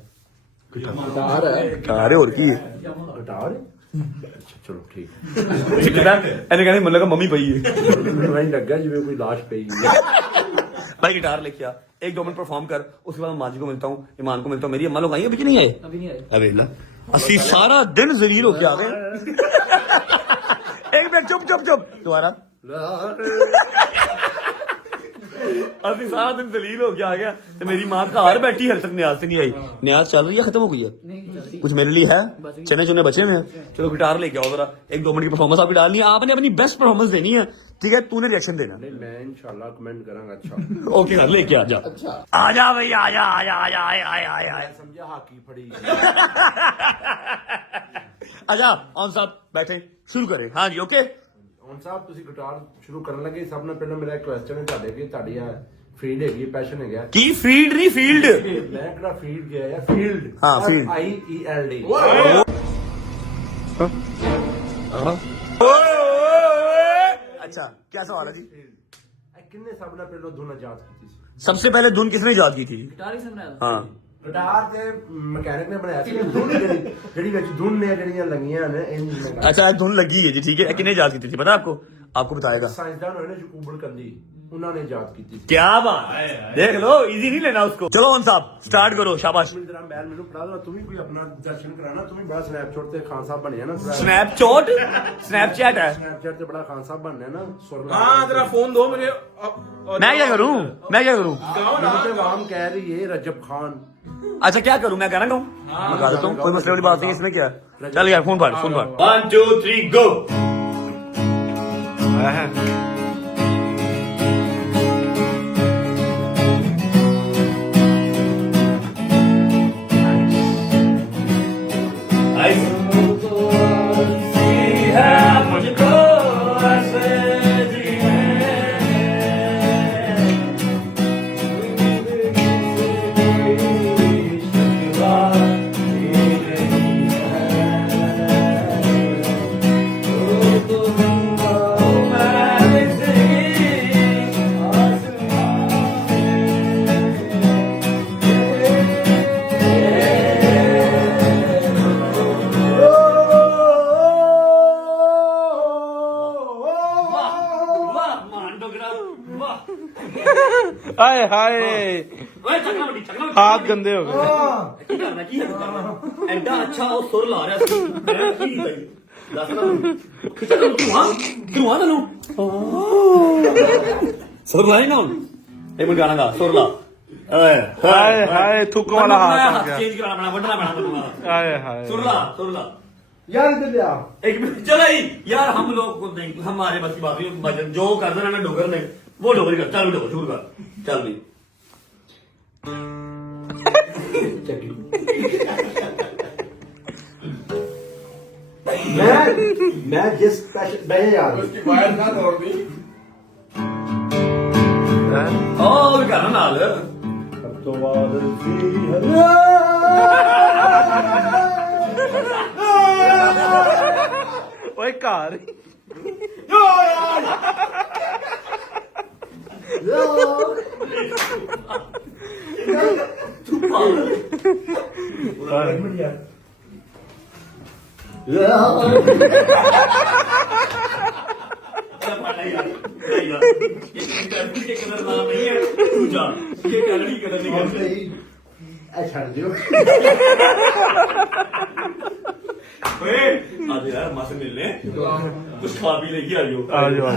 गिटार है गिटार और की गिटार है अच्छा चलो ठीक ਇਹਨੇ ਕਹਿੰਦੇ ਮੈਨੂੰ ਲੱਗਾ ਮੰਮੀ ਪਈ ਹੈ ਮੈਨੂੰ ਨਹੀਂ ਲੱਗਾ ਜਿਵੇਂ ਕੋਈ ਲਾਸ਼ ਪਈ ਹੈ भाई गिटार लेके आ 1-2 मिनट परफॉर्म कर उसके बाद मैं माजी को मिलता हूँ ईमान को मिलता हूँ मेरी अम्मा लोग आई अभी नहीं आए अभी ला असली सारा दिन जलील होके आ गए एक मिनट चुप दोबारा असली सारा दिन जलील होके आ गया तो मेरी माँ घर बैठी हल तक न्याज से नहीं आई न्याज चल रही है खत्म हो गई है कुछ मेरे लिए है चने चुने बचे हुए हैं चलो गिटार लेके आओ जरा 1-2 मिनट की परफॉर्मेंस आपकी डालनी है आपने अपनी बेस्ट परफॉर्मेंस देनी है ठीक है, तूने रिएक्शन देना। मैं इंशाल्लाह कमेंट करूंगा। अच्छा ओके कर लेके आ जा। आ जा भाई, आ जा आ जा आ जा आया समझा हाकी फड़ी। आजा ऑन साहब बैठे, शुरू करें। हाँ जी ओके। ਹੁਣ ਸਾਹਿਬ ਤੁਸੀਂ ਗਿਟਾਰ ਸ਼ੁਰੂ ਕਰਨ ਲੱਗੇ ਸਭ ਨਾਲ ਪਹਿਲਾਂ ਮੇਰਾ ਕੁਐਸਚਨ ਹੈ ਤੁਹਾਡੇ ਕਿ ਤੁਹਾਡੀ ਆ ਫੀਲਡ ਹੈਗੀ ਪੈਸ਼ਨ ਹੈਗਾ ਕੀ ਫੀਲਡ ਨਹੀਂ ਫੀਲਡ ਮੈਂ ਕਿਹੜਾ ਫੀਲਡ ਗਿਆ ਹੈ ਫੀਲਡ ਹਾਂ, field। FIELD अच्छा क्या सवाल है जी? किन्ने सब ने पहले धुन याद की थी? सबसे पहले धुन किसने याद की थी? हाँ गिटार ते मैकेनिक ने बनाया ਸੀ ਧੁਨ ਜਿਹੜੀ ਵਿੱਚ ਧੁਨ ਨੇ ਜਿਹੜੀਆਂ ਲੱਗੀਆਂ ਨੇ ਇਹ अच्छा धुन लगी है जी, ठीक है। किसने याद की थी पता आपको? आपको बताएगा। ਸਾਇੰਸਦਾਨ ਹੋਏ ਨੇ ਜਕੂਬਲ ਕੰਦੀ ਉਹਨਾਂ ਨੇ याद की थी। क्या बात है, देख लो इजी नहीं लेना उसको। चलो ऑन साहब स्टार्ट करो, शाबाश। ਜਰਾ ਮੈਂ ਮੈਨੂੰ ਪੜਾ ਦੋ ਤੂੰ ਵੀ ਕੋਈ ਆਪਣਾ ਦਰਸ਼ਨ ਕਰਾਣਾ ਤੂੰ ਵੀ ਬੜਾ ਸਨੈਪਚੈਟ ਤੇ ਖਾਨ ਸਾਹਿਬ ਬਣਿਆ ਨਾ स्नैपचैट स्नैपचैट है। ਸਨੈਪਚੈਟ ਤੇ ਬੜਾ ਖਾਨ ਸਾਹਿਬ ਬਣਿਆ ਨਾ ਸੁਰ हाँ तेरा फोन दो मुझे। मैं क्या करूं, मैं क्या करूं? ਮੈਨੂੰ ਤੇ ਆਵਾਮ ਕਹਿ ਰਹੀ है रजब खान। अच्छा क्या करूं, मैं गाना गाऊं? मैं गा देता हूँ, कोई मसले वाली बात नहीं, इसमें क्या है। चल यार फोन फाड़, फोन फाड़। 1 2 3 गो। हाय हाय हाथ गंदे हो गए। ਐਡਾ ਅੱਛਾ ਉਹ ਸੁਰ ਲਾ ਰਿਹਾ ਸੀ, ਮੈਂ ਕੀ ਕਰੀ ਦੱਸ ਨਾ ਕਿਹਨੂੰ ਤੂੰ ਆ ਤੈਨੂੰ ਸੁਰ ਲਾਈ ਨਾ ਹੁਣ ਇਹ ਮੈਂ ਗਾਣਾ ਗਾ ਸੁਰ ਲਾ हाय हाय थूक वाला हाथ आ गया। चेंज कराना पैना बढ़ना पैना तुम हाय हाय सुर ला यार इधर ले आ एक मिनट चलो ही यार, हम लोग को नहीं, हमारे बस की बात नहीं, भजन जो कर रहे ना डोगर ने वो डोगरी कर। चल डोगर शुरू कर, चल भी मैं जिस पैशन मैं यार उसकी वायर ना तोड़ दी। ओ गाना नाल तो बाद ओए कार छड़ दियो आज यार माँ से मिलने कुछ खा पी लेगी आइयो। आ जाओ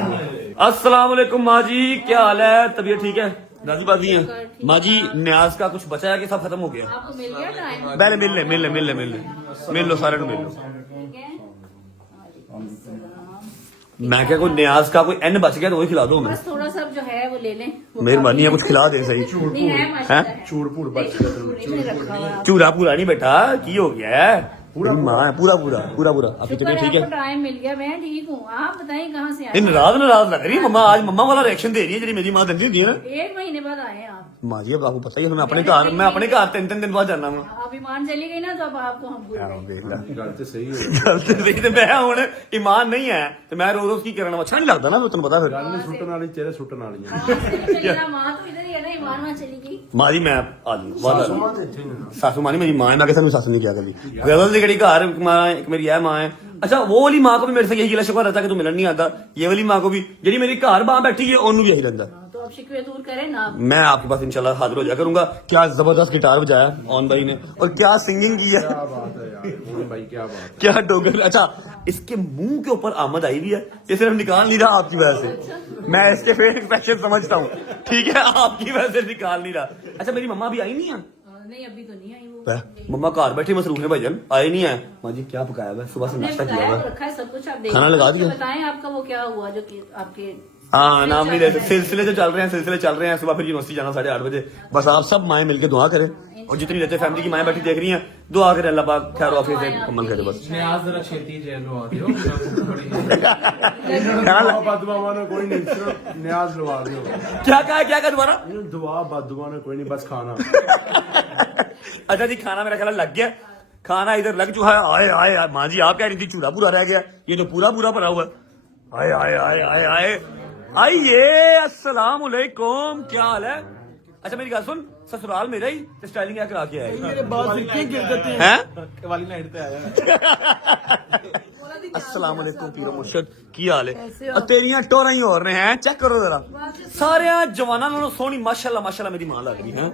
अस्सलाम वालेकुम माँ जी, क्या हाल है? तबीयत ठीक है? राजी बाजी है माँ जी? न्याज का कुछ बचा है कि सब खत्म हो गया? आपको मिल गया टाइम? पहले मिल लो सारे मिल लो। मैं क्या कोई न्याज का कोई एन बच गया तो वही खिला दो हमें। बस थोड़ा सा जो है वो ले लें। मेहरबानी है, कुछ खिला दे सही। नहीं है माशाल्लाह है। चूड़ पूड़ बच नहीं रखा हुआ है। चूरा पूरा नहीं बेटा, की हो गया है? पूरा पूरा आपकी शुक्र तबीयत है ठीक है? आपको टाइम मिल गया, मैं ठीक हूँ। आप बताइए कहाँ से ये आए? नाराज लग रही है मम्मा, आज मम्मा वाला रिएक्शन दे रही है जी मेरी माँ दंदी होती है। 1 महीने बाद आए आप। माँ जी अब आपको पता ही है, मैं अपने घर 3 दिन बाद जाना हूँ। आप ईमान चली गई ना तो अब आपको हम भूल गए। गल तो सही है गलती सही तो मैं हूं ईमान नहीं है तो मैं रोज की करना अच्छा नहीं लगता ना, तुम पता फिर। गल नहीं सुटन वाली तेरे सुटन वाली माँ तो इधर ही है ना, ईमान वहाँ चली गई। माँ जी मैं आ जाऊँ, सासू माँ नहीं मेरी माँ है, मैं कैसे मेरी सासू नहीं क्या करी गलत दी घर माँ एक मेरी है माँ है। अच्छा वो वाली माँ को भी मेरे से यही गिला शिकवा रहता कि तू मिलन नहीं आता, ये वाली माँ को भी जी मेरी घर माँ बैठी है ओनू भी यही रहता। तो अब शिकवे दूर करें ना। मैं आपके पास इंशाल्लाह हाजिर हो जाया करूंगा। क्या जबरदस्त गिटार बजाया ऑन भाई ने और क्या सिंगिंग की है, क्या बात है यार मोहन भाई, क्या बात है। क्या डोगर। अच्छा इसके मुंह के ऊपर आमद आई भी है, ये सिर्फ निकाल नहीं रहा आपकी वजह से, मैं इसके फेस एक्सप्रेशन समझता हूँ, ठीक है आपकी वजह से निकाल नहीं रहा। अच्छा मेरी मम्मा भी आई नहीं है? नहीं अभी तो नहीं आई वो। मम्मा घर बैठी मसरूफ है भाईजान, आए नहीं है। माँ जी क्या पकाया हुआ है? सुबह से नाश्ता किया हुआ है, रखा है सब कुछ, आप खाना लगा दिया? बताएं आपका वो क्या हुआ जो कि आपके हाँ नाम नहीं ले सकते। सिलसिले जो चल रहे हैं। सुबह फिर यूनिवर्सिटी जाना 8:30 बजे। बस आप सब माएँ मिलकर दुआ करें, और जितनी रहते फैमिली की माएँ बैठी देख रही हैं, दुआ करें अल्लाह पाक खैर वाफियत से मुकम्मल करे। बस न्याज जरा छेती जेल लवा दियो बददुआ ने कोई नहीं, सिर्फ न्याज लवा दियो। क्या कहा दोबारा? दुआ बददुआ ने कोई नहीं, बस खाना। अच्छा जी खाना मेरा ख्याल लग गया, खाना इधर लग चुका है। आए आए आए माँ जी आप कह रही थी चूड़ा पूरा रह गया, ये तो पूरा भरा हुआ है। आए आए आए आए आए आइए, अस्सलाम वालेकुम, क्या हाल है? अच्छा मेरी बात सुन, ससुराल मेरा ही स्टाइलिंग क्या करा के आया हैं? वाली नाइट पे आया अस्सलाम वालेकुम पीरो मुर्शद, की हाल है? तेरियां टोरा ही और ने हैं, चेक करो जरा, सारे जवाना नालों सोहनी माशाल्लाह माशाल्लाह मेरी मां लग रही है।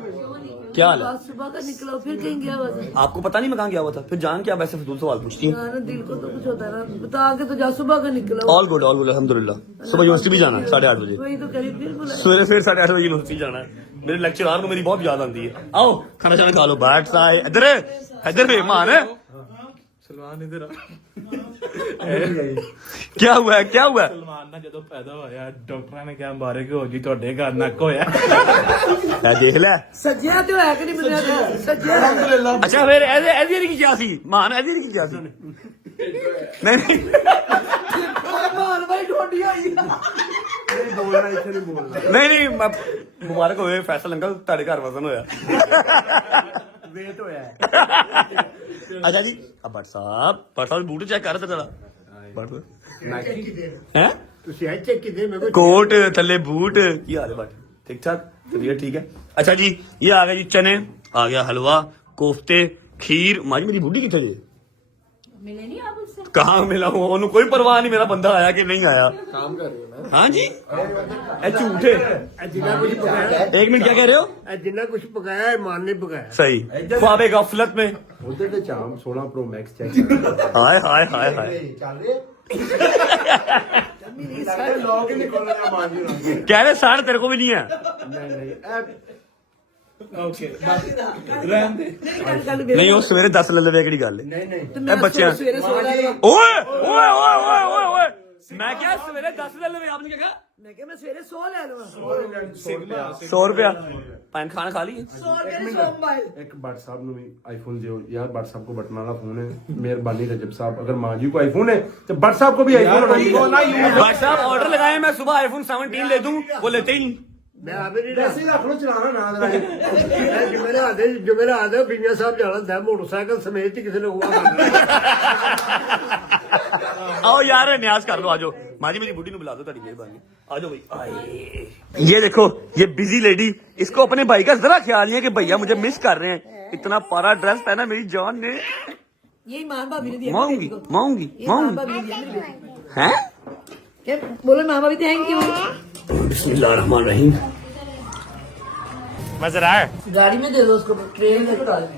क्या हाल है? सुबह का निकला फिर कहीं गया हुआ था। आपको पता नहीं मैं कहाँ गया हुआ था? फिर जान क्या वैसे फजूल सवाल पूछती है? ना दिल को तो कुछ होता है ना, बता के तो जा। सुबह का निकला ऑल गुड अल्हम्दुलिल्लाह। सुबह यूनिवर्सिटी भी जाना है 8:30 बजे, वही तो करीब फिर बुलाया। सवेरे फिर 8:30 बजे यूनिवर्सिटी जाना है। मेरे लेक्चरार को मेरी बहुत याद आती है। आओ खाना शाना खा लो, बैठ सा इधर मेहमान है। सलमान इधर आ। क्या हुआ है? सलमान ना ਜਦੋਂ ਪੈਦਾ ਹੋਇਆ ਡਾਕਟਰਾਂ ਨੇ ਕਿਹਾ ਮੁਬਾਰਕ ਹੋ ਜੀ ਤੁਹਾਡੇ ਘਰ ਨੱਕ ਹੋਇਆ। देख ले। सज्जिया तो है कि नहीं बुलाया? सज्जिया अल्हम्दुलिल्लाह। अच्छा फिर ऐसे की क्या सी मान, ऐसे की क्या सी? नहीं मान भाई ढोडी आई। बोलना इसे नहीं बोलना। नहीं मुबारक होए फैसल अंकल, ਤੁਹਾਡੇ ਘਰ ਵਜ਼ਨ ਹੋਇਆ। वेट होया है। अच्छा जी अब भट्ट साहब बूट चेक कर तेरा हैं? ਤੁਸੀਂ ਐ ਚੈੱਕ ਕਿਦੇ ਮੈਂ कोट थल्ले बूट, की हाल है भट्ट? ठीक ठाक, तबीयत ठीक है? अच्छा जी ये आ गया जी चने, आ गया हलवा, कोफ्ते, खीर। माँ जी मेरी बूढ़ी कितने जी? मिले नहीं आप उससे? कहाँ मिला हूँ, उन्होंने कोई परवाह नहीं मेरा बंदा आया कि नहीं आया। ਕੰਮ ਕਰ ਰਹੀ ਹਾਂ हाँ जी ए झूठ है। ਮੈਂ ਜਿੰਨਾ ਕੁਝ ਪਕਾਇਆ एक मिनट क्या कह रहे हो? ਜਿੰਨਾ ਕੁਝ ਪਕਾਇਆ ਇਹ ਮਾਨ ਨੇ ਪਕਾਇਆ। सही ख्वाबे गफलत में। उधर के चाम 16 प्रो मैक्स चेक हाय हाय हाय हाय चल रहे लोग ही निकल रहे हैं मान जी ना। कह रहे साढ़े तेरे को भी नहीं है। नहीं ਓਕੇ ਰਹਿਣ ਦੇ। नहीं वो सवेरे 10 ले ले केड़ी गल है? नहीं ए बच्चे सवेरे सो रहा ओए ओए ओए ओए ओए ओए मैं क्या सवेरे 10 ले ले आपने क्या कहा? मैं क्या मैं सवेरे सो ले लूंगा। 100 रुपया पैन खाना खा ली? 100 रुपए में सो मोबाइल। एक भट्ट साहब ने भी आईफोन दियो यार, भट्ट साहब को बटन वाला फोन है, मेहरबानी रजब साहब, अगर माँ जी को आईफोन है तो भट्ट साहब को भी आईफोन होना चाहिए। भाई साहब ऑर्डर लगाए, मैं सुबह आईफोन 17 ले दूं, वो लेते ही नहीं। ਮੈਂ ਆਵੇ ਨਹੀਂ वैसे ही रख लो, चलाना ना दे। ਜੋ ਮੇਰਾ ਆਦੇ ਬਿੰਗਾ ਸਾਹਿਬ ਜਾਣਾ ਹੁੰਦਾ ਮੋਟਰਸਾਈਕਲ ਸਮੇਤ ਹੀ ਕਿਸੇ ਨੇ ਹੁਆ आओ यार न्याज कर लो, आजो माँ जी मेरी बुढ़ी ने बुला दो, तारी मेहरबानी आजो भाई। आए ये देखो ये बिजी लेडी, इसको अपने भाई का जरा ख्याल नहीं है कि भैया मुझे मिस कर रहे हैं। इतना प्यारा ड्रेस पहना मेरी जान ने। यही मां भाभी ने दिया। मांगूंगी मांगूंगी मांगूंगी हैं? क्या बोलो मां भाभी थैंक यू। बिस्मिल्लाहिर्रहमानिर्रहीम। मजा आ रहा है? गाड़ी में दे दो उसको, ट्रेन में डाल दो।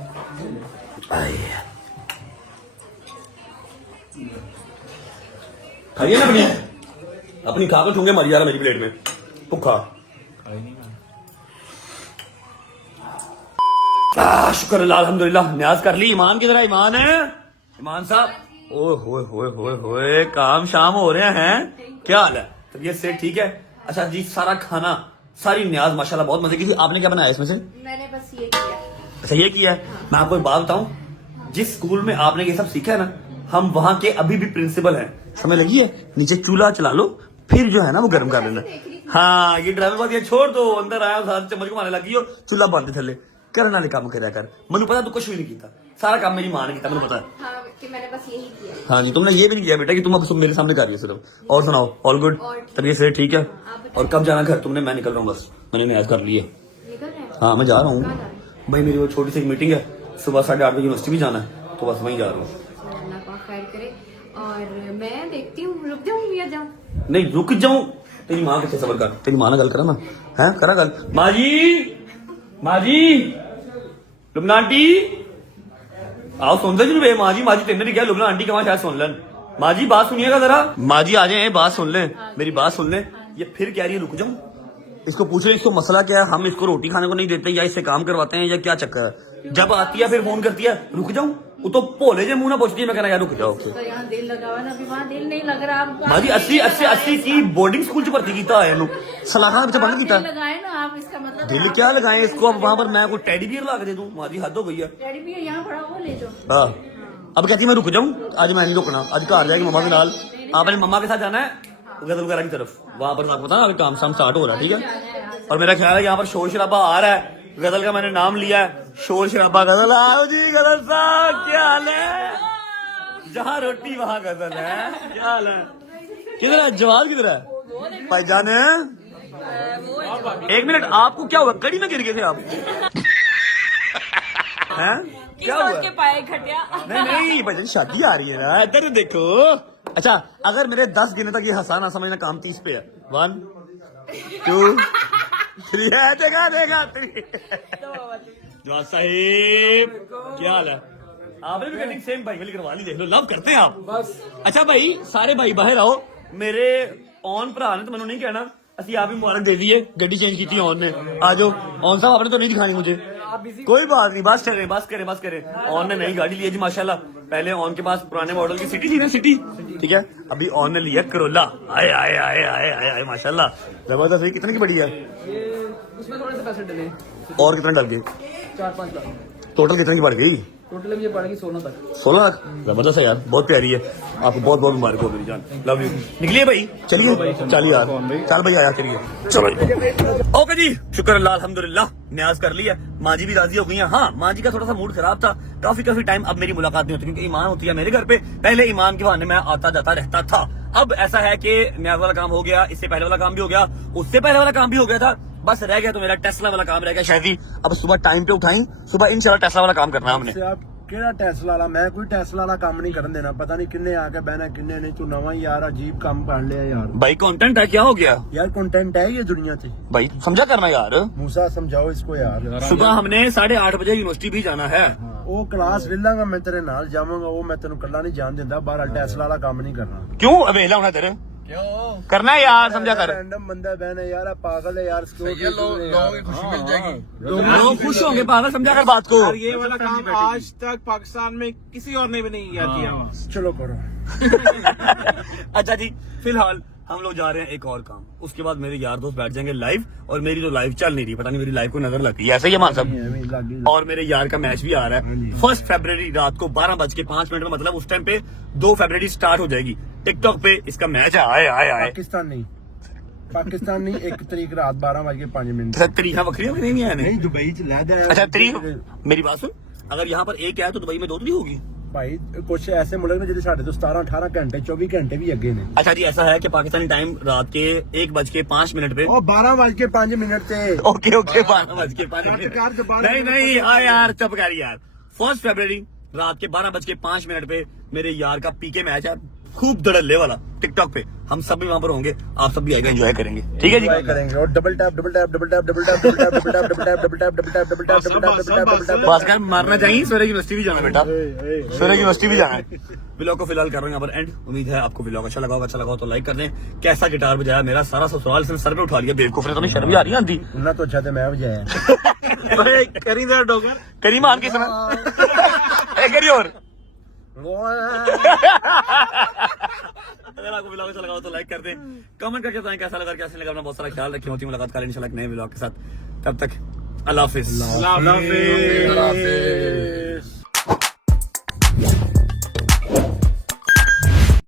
खाइए ना अपनी खा कर ठूंगे मर जा रहा मेरी प्लेट में भूखा। शुक्र अल्लाह अल्हम्दुलिल्लाह, न्याज कर ली। ईमान की तरह ईमान है ईमान साहब। ओए होए होए होए होए काम शाम हो रहे हैं, क्या हाल है? तबीयत से ठीक है? अच्छा जी सारा खाना सारी न्याज माशाल्लाह बहुत मजे की थी। आपने क्या बनाया इसमें से? मैंने बस ये किया। अच्छा ये किया है। मैं आपको एक बात बताऊं, जिस स्कूल में आपने ये सब सीखा है ना, हम वहां के अभी भी प्रिंसिपल हैं। समझ लगी है? नीचे चूल्हा चला लो, फिर जो है ना वो गर्म कर लेना। हाँ ये ड्रामे बात ये छोड़ दो, अंदर आया साथ चम्मच घुमाने लगी हो, चूल्हा बंद थले करने वाले काम करया कर। मैंने पता तू कुछ भी नहीं किया, सारा काम मेरी मां ने किया, मैंने पता है। हाँ कि मैंने बस यही किया। हाँ जी तुमने ये भी नहीं किया बेटा कि तुम अब मेरे सामने कर रही हो सिर्फ। और सुनाओ ऑल गुड? तबीयत से ठीक है? और कब जाना घर तुमने? मैं निकल रहा हूँ बस, मैंने न्याज कर ली है। निकल रहे हैं? हाँ मैं जा रहा हूँ भाई, मेरी वो छोटी सी एक मीटिंग है, सुबह 8:30 बजे यूनिवर्सिटी भी जाना है, तो बस वहीं जा रहा हूँ। अल्लाह पाक खैर करे। और मैं देखती हूँ रुक जाऊँ या जाऊँ? नहीं रुक जाऊं, तेरी माँ कितने सबर कर, तेरी माँ ना गल करा ना है, करा गल। माँ जी लुबना आंटी आओ सुन दे जी। माँ जी तेने नहीं क्या, लुबना आंटी कहाँ शायद सुन लें। माँ जी बात सुनिएगा जरा, माँ जी आ जाए बात सुन लें, मेरी बात सुन लें। ये फिर कह रही है रुक जाऊं, इसको पूछ रहे इसको मसला क्या है, हम इसको रोटी खाने को नहीं देते या इससे काम करवाते हैं या क्या चक्कर है। जब आती है फिर फोन करती है रुक जाऊं, वो तो भोले जे मुंह ना पूछती है, मैं कहना यार रुक जाओ। यहाँ दिल लगा हुआ ना, अभी वहाँ दिल नहीं लग रहा। माँ जी 80 की बोर्डिंग स्कूल च भर्ती किया है सलाखा बच्चा बंद किया। लगाए ना आप, इसका मतलब दिल क्या लगाए इसको, अब वहां पर मैं कोई टेडी बियर ला के दे दूं, माँ जी हद हो गई है। डैडी भी यहाँ पड़ा, वो ले जाओ। हाँ अब कहती है मैं रुक जाऊं, आज मैं नहीं रुकना, आज घर जाएगी मम्मा के नाल। आपने मम्मा के साथ जाना है गजल वगैरह की तरफ, वहां पर आपको पता ना अभी काम शाम स्टार्ट हो रहा है, ठीक है। और मेरा ख्याल है यहाँ पर शोर शराबा आ रहा है, गजल का मैंने नाम लिया है, शोर शराबा गजल। आओ जी गजल साहब क्या हाल है, जहाँ रोटी वहाँ गजल है, क्या हाल है, किधर है जवाब, किधर है भाईजान? एक मिनट, आपको क्या हुआ, कड़ी में गिर गए थे आप? हैं क्या हुआ? पाए घटिया। नहीं भाईजान शादी आ रही है ना, इधर देखो। अच्छा अगर मेरे 10 गिने तक ये हंसाना समझना काम 30 पे है। 1 2 3 है, देखा 3। जवाब साहिब क्या हाल है? आपने भी कटिंग सेम भाई वाली करवा ली, देख लो लव करते हैं आप बस। अच्छा भाई सारे भाई बाहर आओ, मेरे ऑन भरा ने तो मैंने नहीं कहना, असि आप ही मुबारक दे दिए, गड्डी चेंज की थी ऑन ने। आ जाओ ऑन साहब, आपने तो नहीं दिखानी मुझे, कोई बात नहीं, बस करें। ऑन ने नई गाड़ी ली है जी माशाल्लाह, पहले ऑन के पास पुराने मॉडल की सिटी थी ना, सिटी ठीक है, अभी ऑन ने लिया करोला। आए माशाल्लाह जबरदस्त है। कितने की बड़ी है? उसमें थोड़े से पैसे डले, और कितने डल गए? 4-5 लाख टोटल कितने की बढ़ गई? टोटल अब ये पड़ेगी 16 तक। 16 लाख, जबरदस्त है यार, बहुत प्यारी है, आपको बहुत बहुत मुबारक हो मेरी जान, लव यू। निकलिए भाई, चलिए यार, चल भाई आया, चलिए चलो। ओके जी, शुक्र अल्लाह अल्हम्दुलिल्लाह, न्याज कर लिया, माँ जी भी राजी हो गई हैं। हाँ माँ जी का थोड़ा सा मूड खराब था, काफी टाइम अब मेरी मुलाकात नहीं होती, क्योंकि ईमान होती है मेरे घर पे, पहले ईमान के बहाने मैं आता जाता रहता था। अब ऐसा है कि न्याज वाला काम हो गया, इससे पहले वाला काम भी हो गया, उससे पहले वाला काम भी हो गया था, बस रह गया तो मेरा टेस्ला वाला काम रह गया शायद। अब सुबह टाइम पे उठाई, सुबह इंशाल्लाह टेस्ला वाला काम करना है हमने। आप ਕਿਹੜਾ ਟੈਸਲਾ ਵਾਲਾ, ਮੈਂ ਕੋਈ ਟੈਸਲਾ ਵਾਲਾ ਕੰਮ ਨਹੀਂ ਕਰਨ ਦੇਣਾ, ਪਤਾ ਨਹੀਂ ਕਿੰਨੇ ਆ ਕੇ ਬਹਿਣਾ ਕਿੰਨੇ ਨਹੀਂ, ਤੂੰ ਨਵਾਂ ਯਾਰ ਅਜੀਬ ਕੰਮ ਕਰ ਲਿਆ ਯਾਰ। भाई कंटेंट है, क्या हो गया यार कंटेंट है ये दुनिया से, भाई, समझा करना यार। मूसा समझाओ इसको यार। सुबह हमने 8:30 बजे यूनिवर्सिटी भी जाना है। ਉਹ ਕਲਾਸ ਲੈ ਲਾਂਗਾ ਮੈਂ ਤੇਰੇ ਨਾਲ ਜਾਵਾਂਗਾ, ਉਹ ਮੈਂ ਤੈਨੂੰ ਕੱਲਾ ਨਹੀਂ ਜਾਣ ਦਿੰਦਾ ਬਾਹਰ, ਟੈਸਲਾ ਵਾਲਾ ਕੰਮ ਨਹੀਂ ਕਰਨਾ। क्यों अवेला होना तेरे, क्यों करना है यार, समझा कर। रैंडम बंदा बहना यार, आप पागल है यार, लोगों की खुशी मिल जाएगी, लोग खुश होंगे, पागल समझा कर बात को। और ये वाला काम आज तक पाकिस्तान में किसी और ने भी नहीं किया। चलो करो। अच्छा जी, फिलहाल हम लोग जा रहे हैं एक और काम, उसके बाद मेरे यार दोस्त बैठ जाएंगे लाइव, और मेरी तो लाइव चल नहीं रही, पता नहीं मेरी लाइव को नजर लग गई, ऐसा ही है मान साहब। और मेरे यार का मैच भी आ रहा है 1 फरवरी रात को 12:05 में, मतलब उस टाइम पे 2 फरवरी स्टार्ट हो जाएगी टिकटॉक पे इसका मैच है। आए पाकिस्तान नहीं 1 तरीक रात 12:05। तरीका वक्रिया नहीं है नहीं दुबई च लैदा है। अच्छा तरीक, मेरी बात सुन, अगर यहाँ पर एक है तो दुबई में 2 तरीक होगी भाई, कुछ ऐसे मुल्क ने जिहदे साडे तो 17-18 घंटे 24 घंटे भी अगे ने। अच्छा जी, ऐसा है कि पाकिस्तानी टाइम रात के 1:05 पे, ओ 12:05 से ओके 12:05 नहीं हाँ यार चुप कर यार। 1 फरवरी रात के 12:05 पे मेरे यार का पीके मैच है, खूब धड़ल्ले वाला, टिकटॉक पे, हम सब भी वहाँ पर होंगे, आप सब भी आएगा, एंजॉय करेंगे, ठीक है जी, करेंगे। और डबल टैप बस कर मारना चाहिए। सवेरे यूनिवर्सिटी भी जाना बेटा, सवेरे यूनिवर्सिटी भी जाना है। व्लॉग को फिलहाल कर रहे हैं यहाँ पर एंड, उम्मीद है आपको व्लॉग अच्छा लगा तो लाइक कर दें। कैसा गिटार बजाया, मेरा सारा सवाल इसने सर पे उठा लिया, बेवकूफ ने, तो नहीं शर्म भी आ रही आती ना, तो अच्छा तो मैं बजाया करी मान के सुना करी। और अगर आपको व्लॉग अच्छा लगा तो लाइक कर दें, कमेंट करके बताएं कैसा लगा, कैसे लगा। अपना बहुत सारा ख्याल रखें, होती मुलाकात करें इंशाल्लाह नए व्लॉग के साथ, तब तक अल्लाह हाफिज।